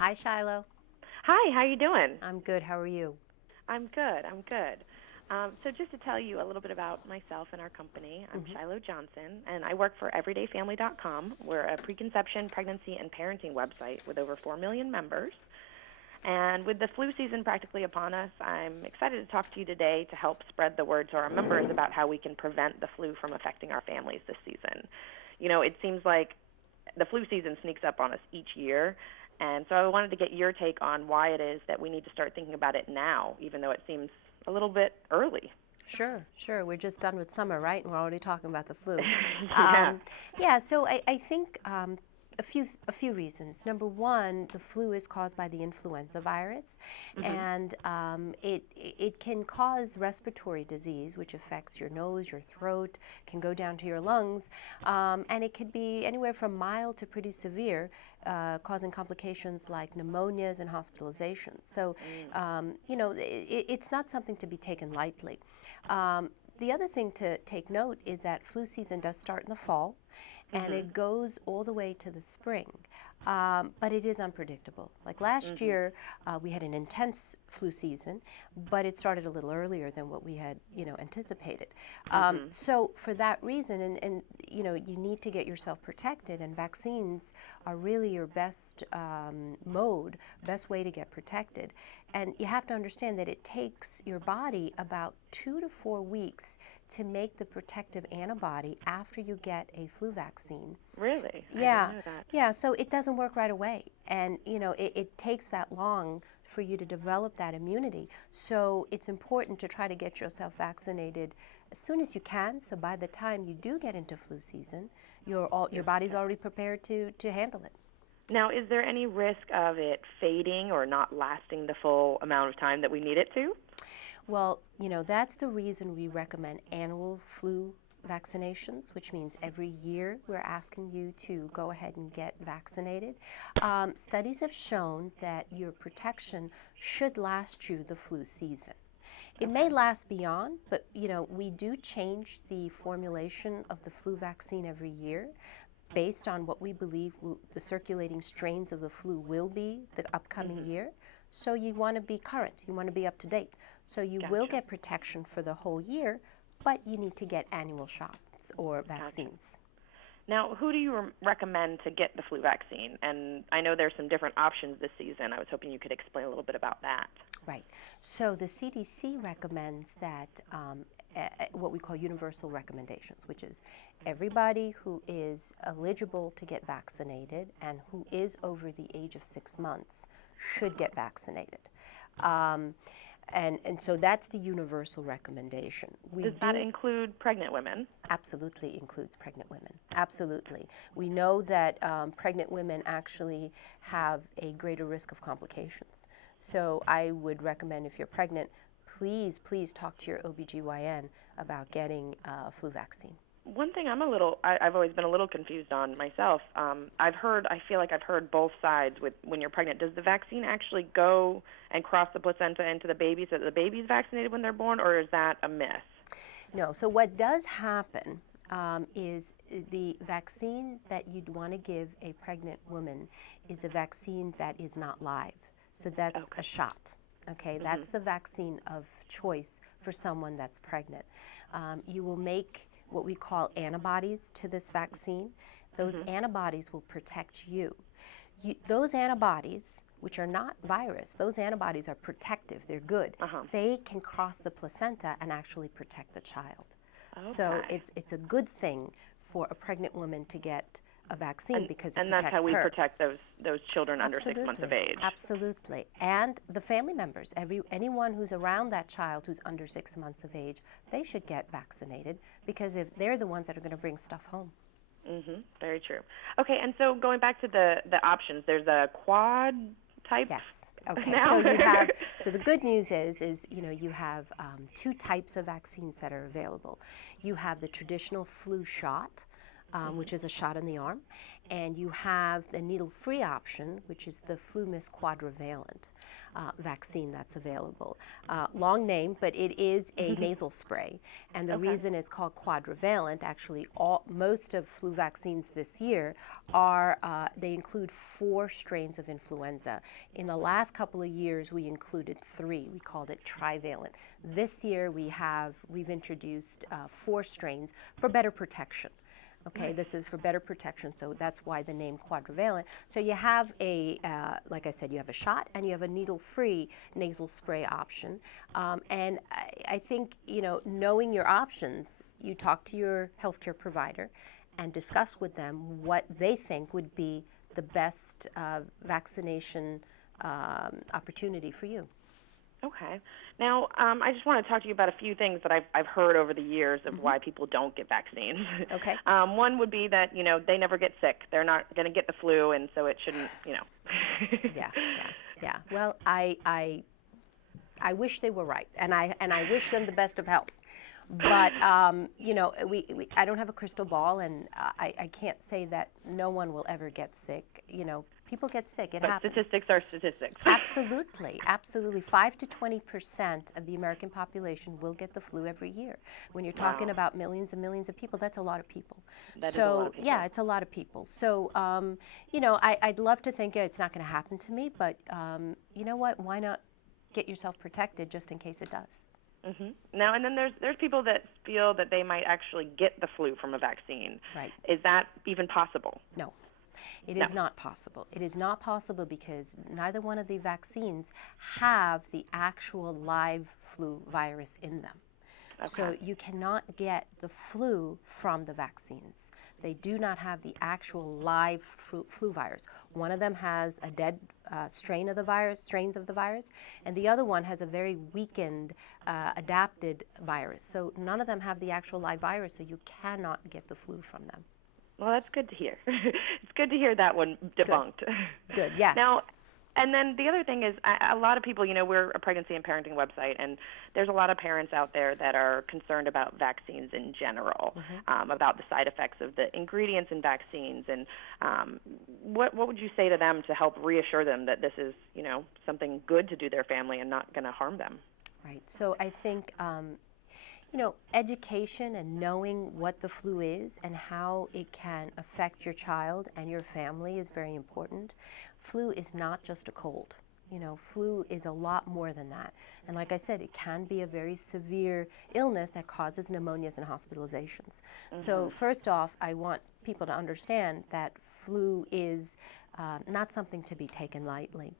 Hi, Shiloh. Hi, how you doing? I'm good. How are you? I'm good. I'm good. So just to tell you a little bit about myself and our company, I'm Hmm. Shiloh Johnson, and I work for EverydayFamily.com. We're a preconception, pregnancy, and parenting website with over 4 million members. And with the flu season practically upon us, I'm excited to talk to you today to help spread the word to our members about how we can prevent the flu from affecting our families this season. It seems like the flu season sneaks up on us each year, and so I wanted to get your take on why it is that we need to start thinking about it now, even though it seems a little bit early. Sure, sure. We're just done with summer, right? And we're already talking about the flu. Yeah. Um, yeah, so I think a few reasons. Number one, the flu is caused by the influenza virus, Mhm. and it can cause respiratory disease, which affects your nose, your throat, can go down to your lungs, and it could be anywhere from mild to pretty severe, causing complications like pneumonias and hospitalizations. So, Mm. it's not something to be taken lightly. The other thing to take note is that flu season does start in the fall and Mhm. it goes all the way to the spring. But it is unpredictable. Like last Mhm. year, we had an intense flu season, but it started a little earlier than what we had, anticipated. Mhm. So for that reason, and you need to get yourself protected, and vaccines are really your best best way to get protected. And you have to understand that it takes your body about 2 to 4 weeks to make the protective antibody after you get a flu vaccine. Really? I didn't Yeah, know that. yeah, so it doesn't work right away. And, it takes that long for you to develop that immunity. So it's important to try to get yourself vaccinated as soon as you can. So by the time you do get into flu season, your You're body's already protected. prepared to handle it. Now, is there any risk of it fading or not lasting the full amount of time that we need it to? Well, that's the reason we recommend annual flu vaccinations, which means every year we're asking you to go ahead and get vaccinated. Studies have shown that your protection should last you the flu season. It may Okay. last beyond, but we do change the formulation of the flu vaccine every year based on what we believe the circulating strains of the flu will be the upcoming Mhm. year. So you want to be current, you want to be up to date. So you will Gotcha. get protection for the whole year, but you need to get annual shots or Gotcha. vaccines. Now, who do you recommend to get the flu vaccine? And I know there's some different options this season. I was hoping you could explain a little bit about that. Right. So the CDC recommends that what we call universal recommendations, which is everybody who is eligible to get vaccinated and who is over the age of 6 months should get vaccinated. Um, and so that's the universal recommendation. We Does that do include pregnant women? absolutely includes pregnant women. Absolutely. We know that pregnant women actually have a greater risk of complications. So I would recommend if you're pregnant, please talk to your OBGYN about getting a flu vaccine. One thing I've always been a little confused on myself. I feel like I've heard both sides with when you're pregnant. Does the vaccine actually go and cross the placenta into the baby so that the baby's vaccinated when they're born, or is that a myth? No, so what does happen is the vaccine that you'd want to give a pregnant woman is a vaccine that is not live. So that's a Okay. shot. Okay, Mhm. that's the vaccine of choice for someone that's pregnant. You will make what we call antibodies to this vaccine. Those Mhm. antibodies will protect you. Those antibodies, which are not virus, those antibodies are protective, they're good. Uh-huh. They can cross the placenta and actually protect the child. So Okay. it's a good thing for a pregnant woman to get a vaccine And because it and that's how protects we her. protect those children under 6 months of Absolutely, age. absolutely. And the family members, anyone who's around that child who's under 6 months of age, they should get vaccinated because if they're the ones that are going to bring stuff home. Mhm. Very true. Okay, and so going back to the options, there's a quad type Yes. Okay. So now. you have. So the good news is you have two types of vaccines that are available. You have the traditional flu shot, Mhm. which is a shot in the arm, and you have the needle-free option, which is the FluMist quadrivalent vaccine that's available. Long name, but it is a nasal spray. And the reason it's called quadrivalent, actually most of flu vaccines this year they include 4 strains of influenza. In the last couple of years, we included 3. We called it trivalent. This year, we've introduced 4 strains for better protection. Okay, this is for better protection, so that's why the name quadrivalent. So you have like I said, you have a shot and you have a needle-free nasal spray option. And I think, knowing your options, you talk to your healthcare provider and discuss with them what they think would be the best vaccination opportunity for you. Okay. Now, I just want to talk to you about a few things that I've heard over the years of why people don't get vaccines. Okay. One would be that, they never get sick. They're not going to get the flu, and so it shouldn't, Yeah. Well, I wish they were right, and I wish them the best of health. But, I don't have a crystal ball, and I can't say that no one will ever get sick. People get sick. It happens. Statistics are statistics. Absolutely. 5 to 20% of the American population will get the flu every year. When you're talking about millions and millions of people, that's a lot of people. That is a lot of people. Yeah, it's a lot of people. So, I'd love to think it's not going to happen to me, but you know what? Why not get yourself protected just in case it does? Now, and then there's people that feel that they might actually get the flu from a vaccine. Right. Is that even possible? No. It is not possible. It is not possible because neither one of the vaccines have the actual live flu virus in them. Okay. So you cannot get the flu from the vaccines. They do not have the actual live flu virus. One of them has a dead strains of the virus, and the other one has a very weakened, adapted virus. So none of them have the actual live virus, so you cannot get the flu from them. Well, that's good to hear. It's good to hear that one debunked. Good, yes. Now, and then the other thing is, a lot of people, we're a pregnancy and parenting website, and there's a lot of parents out there that are concerned about vaccines in general, about the side effects of the ingredients in vaccines, and what would you say to them to help reassure them that this is, something good to do their family and not going to harm them? Right. So I think education and knowing what the flu is and how it can affect your child and your family is very important. Flu is not just a cold. Flu is a lot more than that. And like I said, it can be a very severe illness that causes pneumonias and hospitalizations. So first off, I want people to understand that flu is not something to be taken lightly.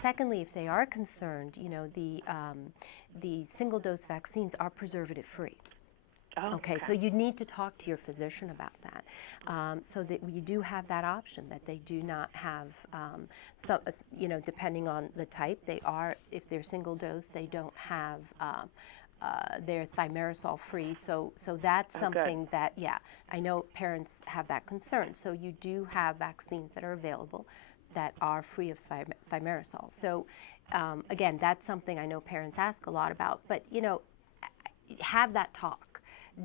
Secondly, if they are concerned, the single-dose vaccines are preservative-free. Oh, okay, so you need to talk to your physician about that, so that you do have that option, that they do not have, depending on the type, if they're single-dose, they don't have, they're thimerosal-free, so that's something that, I know parents have that concern. So you do have vaccines that are available that are free of thimerosal. So again, that's something I know parents ask a lot about, but have that talk.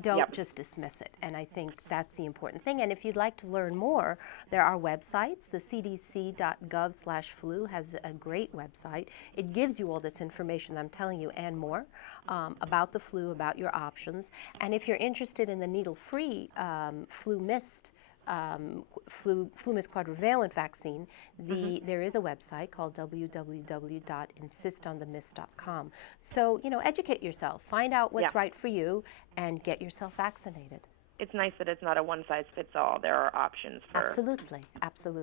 Don't just dismiss it, and I think that's the important thing. And if you'd like to learn more, there are websites. The cdc.gov/flu has a great website. It gives you all this information that I'm telling you and more about the flu, about your options. And if you're interested in the needle-free FluMist quadrivalent vaccine, there is a website called www.insistonthemist.com. So, educate yourself, find out what's right for you, and get yourself vaccinated. It's nice that it's not a one-size-fits-all. There are options for absolutely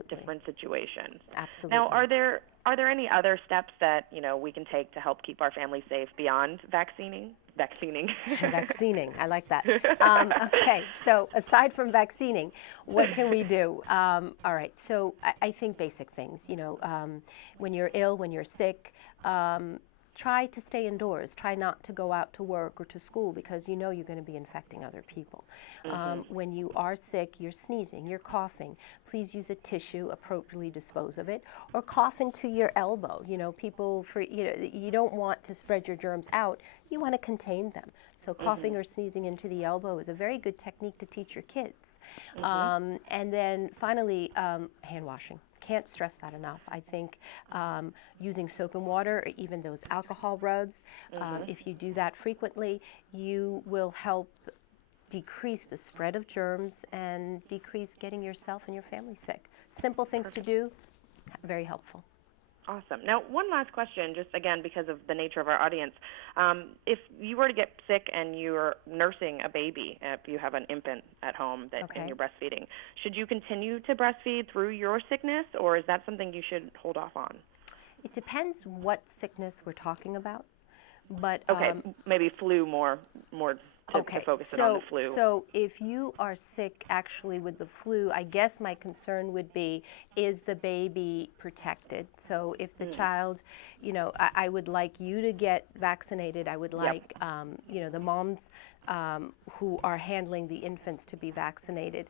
different situations. Absolutely. Now, are there any other steps that we can take to help keep our family safe beyond vaccinating? Vaccinating. I like that. Okay, so aside from vaccinating, what can we do? All right, so I think basic things. When you're ill, when you're sick, try to stay indoors. Try not to go out to work or to school because you know you're going to be infecting other people. When you are sick, you're sneezing, you're coughing, please use a tissue, appropriately dispose of it, or cough into your elbow. You know, you don't want to spread your germs out, you want to contain them. So coughing or sneezing into the elbow is a very good technique to teach your kids. And then finally, hand washing. Can't stress that enough. I think using soap and water, or even those alcohol rubs, if you do that frequently, you will help decrease the spread of germs and decrease getting yourself and your family sick. Simple things to do, very helpful. Awesome. Now, one last question, just again because of the nature of our audience. If you were to get sick and you're nursing a baby, if you have an infant at home and you're breastfeeding, should you continue to breastfeed through your sickness, or is that something you should hold off on? It depends what sickness we're talking about. But maybe flu more to focus it on the flu. So if you are sick actually with the flu, I guess my concern would be, is the baby protected? So if the child, you know, I would like you to get vaccinated. I would like, you know, the moms who are handling the infants to be vaccinated.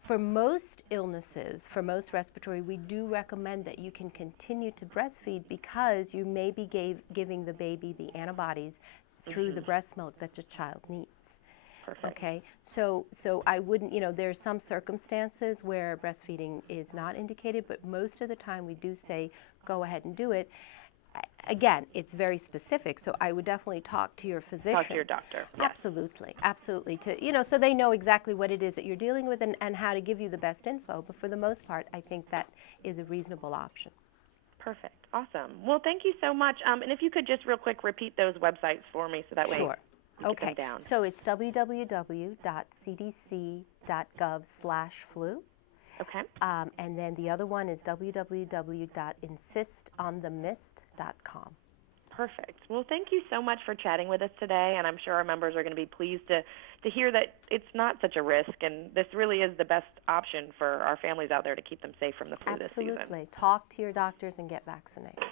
For most illnesses, for most respiratory, we do recommend that you can continue to breastfeed because you may be giving the baby the antibodies through the breast milk that the child needs. Perfect. Okay, so I wouldn't, you know, there's some circumstances where breastfeeding is not indicated, but most of the time we do say go ahead and do it. Again, it's very specific, so I would definitely talk to your physician. Talk to your doctor. Yes. Absolutely, absolutely. To, you know, so they know exactly what it is that you're dealing with and how to give you the best info. But for the most part, I think that is a reasonable option. Perfect. Awesome. Well, thank you so much. And if you could just real quick repeat those websites for me so that way Sure. we can get them down. So it's www.cdc.gov/flu. Okay. And then the other one is www.insistonthemist.com. Perfect. Well, thank you so much for chatting with us today, and I'm sure our members are going to be pleased to hear that it's not such a risk, and this really is the best option for our families out there to keep them safe from the flu this season. Absolutely. Talk to your doctors and get vaccinated.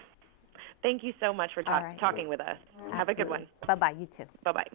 Thank you so much for talking with us. Have a good one. Bye-bye. You too. Bye-bye.